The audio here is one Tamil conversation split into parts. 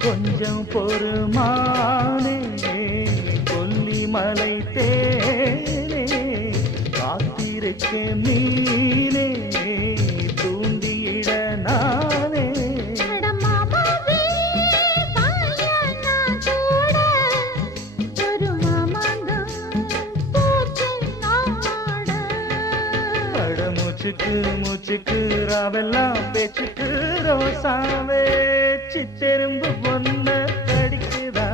கொஞ்சம் பொறுமானே கொல்லிமலை தேனே காத்திருக்க மீனே தூண்டியிட நானே மூச்சுக்கு மூச்சுக்கு ராவெல்லாம் பேச்சுக்கு ரோசாவே சித்தெரும்பு பொண்ண கடிக்குதா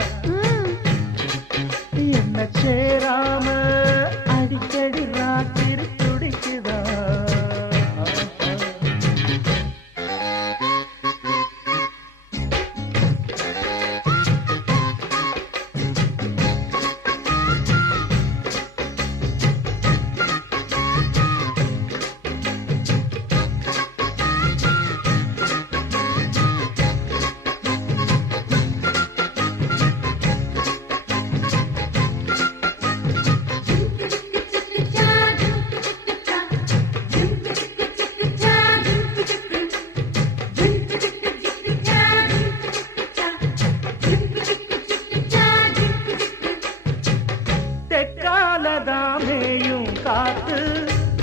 என்ன சேராம அடிக்கடி ராத்திரி துடிக்குதா தெற்காலதாமேயும் காத்து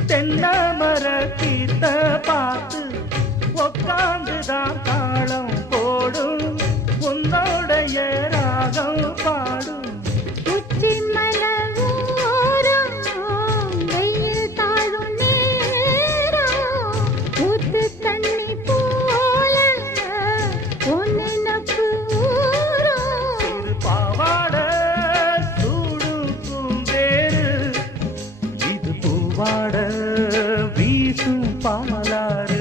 தென்னமர கீத்த பார்த்து உக்காந்துதான் தாளம் போடும் உன்னோடைய ராகம் பாடும் வாட வீசும் பாலாறு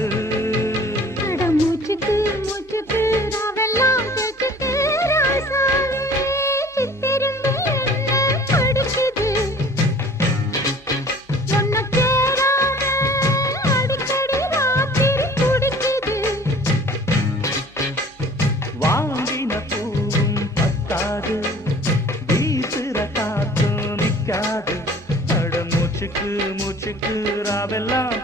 மூச்சுக்கு மூச்சுக்கு ராவெல்லாம் கேட்டுக்கு ராசாவே சித்திரும்பு என்ன அடிக்குது சொன்ன சேராம அடிக்கடி ராத்திரி துடிக்குது வாங்கின பூவும் பத்தாது வீசுற காத்தும் நிற்காது மூச்சுக்கு மூச்சுக்கு ராவெல்லாம்